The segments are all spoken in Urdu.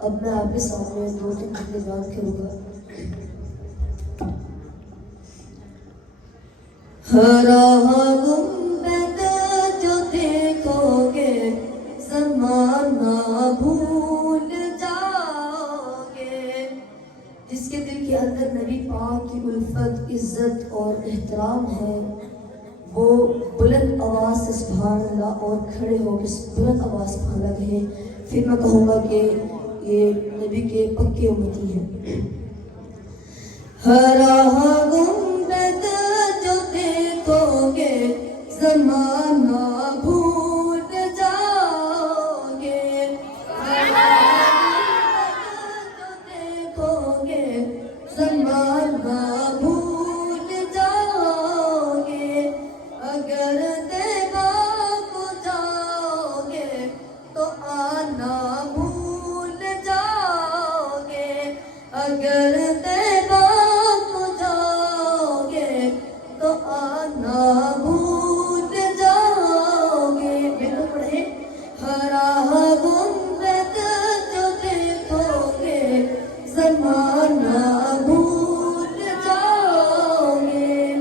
اب میں آپ کے سامنے 2-3 جملے یاد کروں گا. ہرا گنبد جو دیکھو گے زمانہ بھول جاؤ گے. جس کے دل کے اندر نبی پاک کی الفت، عزت اور احترام ہے، وہ بلند آواز سے سبحان اللہ اور کھڑے ہو کے بلند آواز سبحان اللہ کہیں. پھر میں کہوں گا کہ یہ نبی کے پکے امتی ہیں. ہرا گنبد جو دیکھو گے زمانہ بھول جاؤ گے. ہرا گنبد جو دیکھو گے زمانہ بھول جاؤ گے. اگر دیوا کو جاؤ گے تو آنا بھول جاؤ گے. اگر دیوا کو جاؤ گے تو آنا بھول جاؤ گے. میرے پڑھے ہرا گنبد جو دیکھو گے زمانہ بھول جاؤ گے.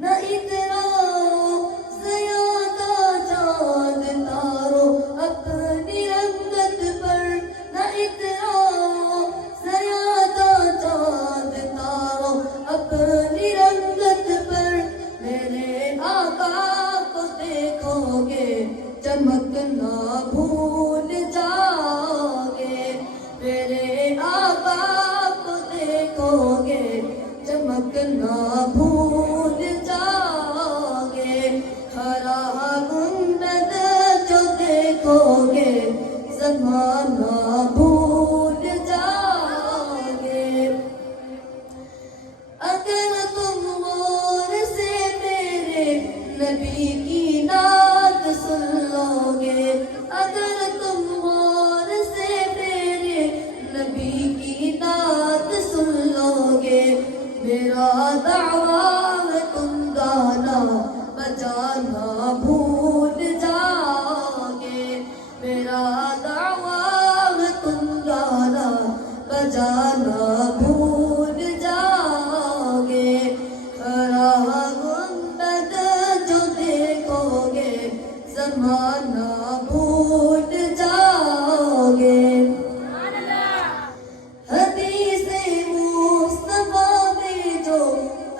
نہ اتراؤ زیادہ چاند تارو اپنی رنگت پر. نہ اتراؤ زیادہ چاند تارو اپنی رنگت پر. میرے آقا کو دیکھو گے چمکنا بھول جاؤ گے. میرے آقا کو دیکھو گے چمکنا بھول جاؤ گے. ہرا گنبد جو دیکھو گے زمانہ بھول جاؤ گے. اگر تم غور سے میرے نبی کی نعت سن لو گے. اگر تم غور سے میرے نبی کی نعت سن لو گے. میرا دعویٰ ہے تم گانا بجانا بھول جاؤ گے. میرا دعویٰ ہے تم گانا بجانا بھول جاؤ گے. ہرا گنبد جو دیکھو گے زمانہ بھول جاؤ گے. حدیث مصطفیٰ میں جو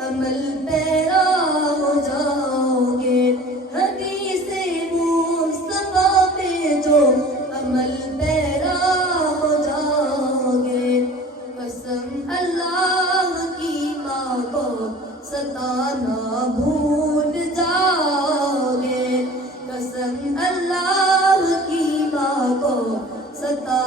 عمل پیرا ہو جاؤ گے. حدیث مصطفیٰ میں جو عمل پیرا ہو جاؤ گے. قسم اللہ کی ماں کو ستانا بھول جاؤ گے. قسم اللہ کی ماں کو ستانا